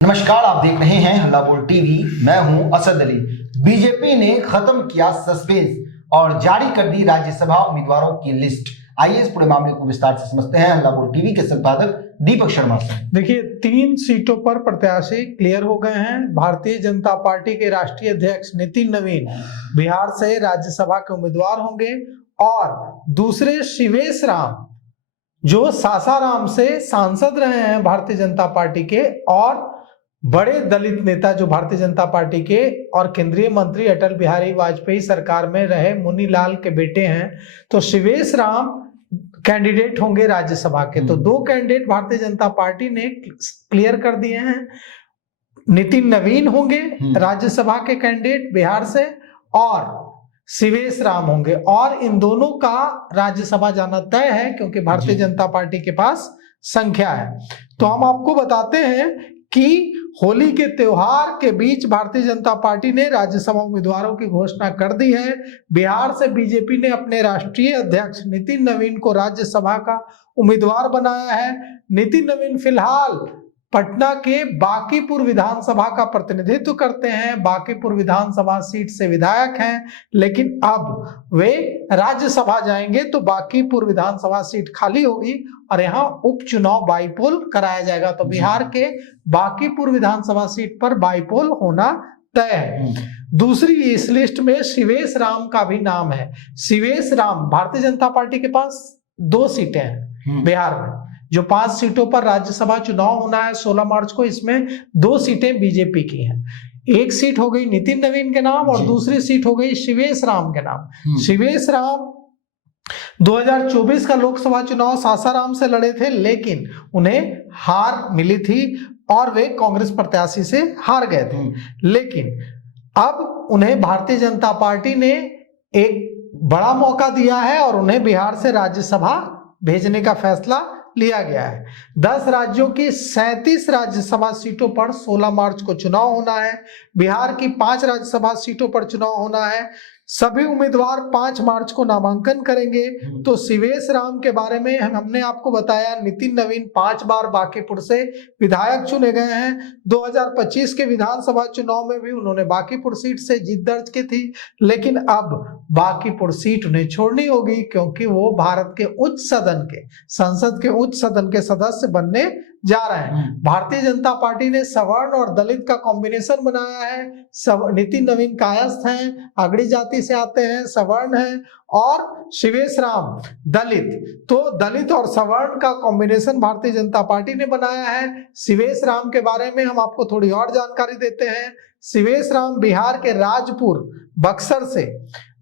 नमस्कार, आप देख रहे हैं हल्ला बोल टीवी। मैं हूं असद अली। बीजेपी ने खत्म किया सस्पेंस और जारी कर दी राज्यसभा उम्मीदवारों की लिस्ट। आइए इस पूरे मामले को विस्तार से समझते हैं हल्ला बोल टीवी के संपादक दीपक शर्मा से। देखिए, 3 सीटों पर प्रत्याशी क्लियर हो गए हैं। भारतीय जनता पार्टी के राष्ट्रीय अध्यक्ष नितिन नवीन बिहार से राज्यसभा के उम्मीदवार होंगे और दूसरे शिवेश राम जो सासाराम से सांसद रहे हैं भारतीय जनता पार्टी के और बड़े दलित नेता जो भारतीय जनता पार्टी के और केंद्रीय मंत्री अटल बिहारी वाजपेयी सरकार में रहे मुनीलाल के बेटे हैं। तो शिवेश राम कैंडिडेट होंगे राज्यसभा के। तो 2 कैंडिडेट भारतीय जनता पार्टी ने क्लियर कर दिए हैं। नितिन नवीन होंगे राज्यसभा के कैंडिडेट बिहार से और शिवेश राम होंगे और इन दोनों का राज्यसभा जाना तय है क्योंकि भारतीय जनता पार्टी के पास संख्या है। तो हम आपको बताते हैं कि होली के त्योहार के बीच भारतीय जनता पार्टी ने राज्यसभा उम्मीदवारों की घोषणा कर दी है। बिहार से बीजेपी ने अपने राष्ट्रीय अध्यक्ष नितिन नवीन को राज्यसभा का उम्मीदवार बनाया है। नितिन नवीन फिलहाल पटना के बांकीपुर विधानसभा का प्रतिनिधित्व करते हैं। बांकीपुर विधानसभा सीट से विधायक हैं, लेकिन अब वे राज्यसभा जाएंगे तो बांकीपुर विधानसभा सीट खाली होगी और यहाँ उपचुनाव बाईपोल कराया जाएगा। तो बिहार के बांकीपुर विधानसभा सीट पर बाईपोल होना तय है। दूसरी इस लिस्ट में शिवेश राम का भी नाम है। शिवेश राम, भारतीय जनता पार्टी के पास 2 सीटें हैं बिहार में, जो 5 सीटों पर राज्यसभा चुनाव होना है 16 मार्च को। इसमें 2 सीटें बीजेपी की हैं। एक सीट हो गई नितिन नवीन के नाम और दूसरी सीट हो गई शिवेश राम के नाम। शिवेश राम 2024 का लोकसभा चुनाव सासाराम से लड़े थे, लेकिन उन्हें हार मिली थी और वे कांग्रेस प्रत्याशी से हार गए थे। लेकिन अब उन्हें भारतीय जनता पार्टी ने एक बड़ा मौका दिया है और उन्हें बिहार से राज्यसभा भेजने का फैसला लिया गया है। 10 राज्यों की 37 राज्यसभा सीटों पर 16 मार्च को चुनाव होना है। बिहार की 5 राज्यसभा सीटों पर चुनाव होना है। सभी उम्मीदवार 5 मार्च को नामांकन करेंगे। तो शिवेश राम के बारे में हमने आपको बताया, नितिन नवीन 5 बार बांकीपुर से विधायक चुने गए हैं। 2025 के विधानसभा चुनाव में भी उन्होंने बांकीपुर सीट से जीत दर्ज की थी, लेकिन अब बांकीपुर सीट उन्हें छोड़नी होगी क्योंकि वो भारत के उच्च सदन के, संसद के उच्च सदन के सदस्य बनने जा रहे हैं। भारतीय जनता पार्टी ने सवर्ण और दलित का कॉम्बिनेशन बनाया है। नितिन नवीन कायस्थ हैं, अगड़ी जाति से आते हैं, सवर्ण हैं, और शिवेश राम दलित। तो दलित और सवर्ण का कॉम्बिनेशन भारतीय जनता पार्टी ने बनाया है। शिवेश राम के बारे में हम आपको थोड़ी और जानकारी देते हैं। शिवेश राम बिहार के राजपुर बक्सर से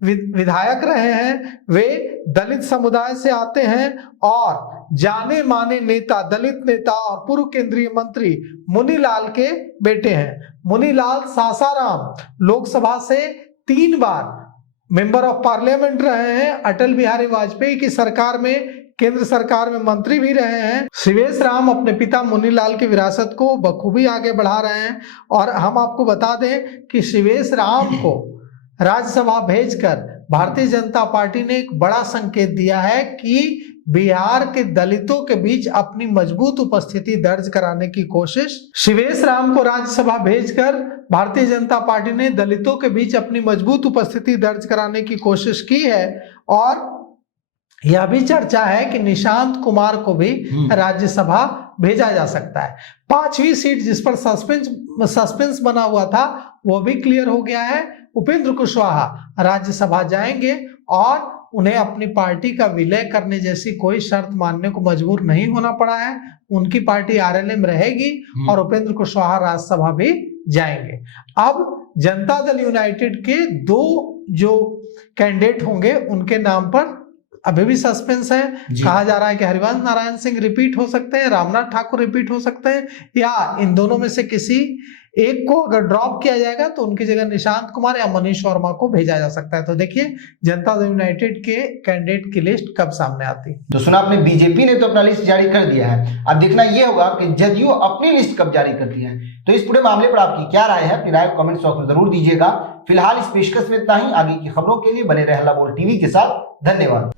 विधायक रहे हैं। वे दलित समुदाय से आते हैं और जाने माने नेता, दलित नेता और पूर्व केंद्रीय मंत्री मुनीलाल के बेटे हैं। मुनीलाल सासाराम लोकसभा से 3 बार मेंबर ऑफ पार्लियामेंट रहे हैं। अटल बिहारी वाजपेयी की सरकार में, केंद्र सरकार में मंत्री भी रहे हैं। शिवेश राम अपने पिता मुनीलाल की विरासत को बखूबी आगे बढ़ा रहे हैं और हम आपको बता दें कि शिवेश राम को राज्यसभा भेजकर भारतीय जनता पार्टी ने एक बड़ा संकेत दिया है कि बिहार के दलितों के बीच अपनी मजबूत उपस्थिति दर्ज कराने की कोशिश। शिवेश राम को राज्यसभा भेजकर भारतीय जनता पार्टी ने दलितों के बीच अपनी मजबूत उपस्थिति दर्ज कराने की कोशिश की है और यह भी चर्चा है कि निशांत कुमार को भी राज्यसभा भेजा जा सकता है। 5वीं सीट जिस पर सस्पेंस बना हुआ था वो भी क्लियर हो गया है। उपेंद्र कुशवाहा राज्यसभा जाएंगे और उन्हें अपनी पार्टी का विलय करने जैसी कोई शर्त मानने को मजबूर नहीं होना पड़ा है। उनकी पार्टी आरएलएम रहेगी और उपेंद्र कुशवाहा राज्यसभा भी जाएंगे। अब जनता दल यूनाइटेड के 2 जो कैंडिडेट होंगे उनके नाम पर अभी भी सस्पेंस है। कहा जा रहा है कि हरिवंश नारायण सिंह रिपीट हो सकते हैं, रामनाथ ठाकुर रिपीट हो सकते हैं, या इन दोनों में से किसी एक को अगर ड्रॉप किया जाएगा तो उनकी जगह निशांत कुमार या मनीष वर्मा को भेजा जा सकता है। तो देखिए जनता दल यूनाइटेड के कैंडिडेट की लिस्ट कब सामने आती है। तो सुना आपने, बीजेपी ने तो अपना लिस्ट जारी कर दिया है। अब देखना यह होगा कि जदयू अपनी लिस्ट कब जारी करती है। तो इस पूरे मामले पर आपकी क्या राय है, अपनी राय को कमेंट बॉक्स में जरूर दीजिएगा। फिलहाल इस पेशकश में इतना ही। आगे की खबरों के लिए बने रहे हल्ला बोल टीवी के साथ। धन्यवाद।